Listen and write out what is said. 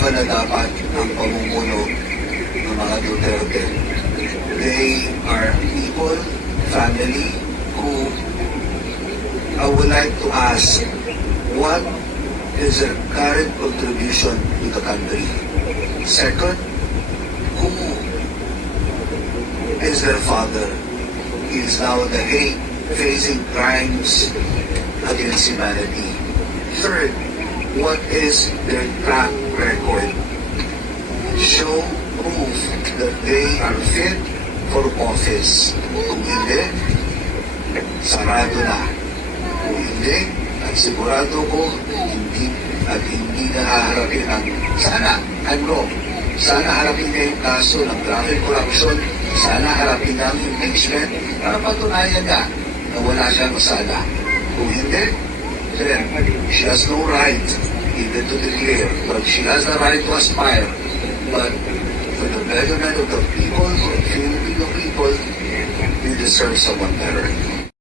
ba na dapat ang pamumuno ng mga Duterte? They are people, family, who I would like to ask, what is their current contribution to the country? Second, who is their father? He is now at The Hague facing crimes against humanity. Third, what is their track record? Show proof that they are fit for office. Kung hindi, sarado na. Kung hindi, at sigurado ko, hindi na haharapin ang sana harapin niya yung kaso ng traffic corruption, sana harapin na ang impeachment para patunayan na wala siyang masala. Kung hindi, then she has no right even to declare, but she has the right to aspire. But for the betterment of the people, the Filipino people, we deserve someone better.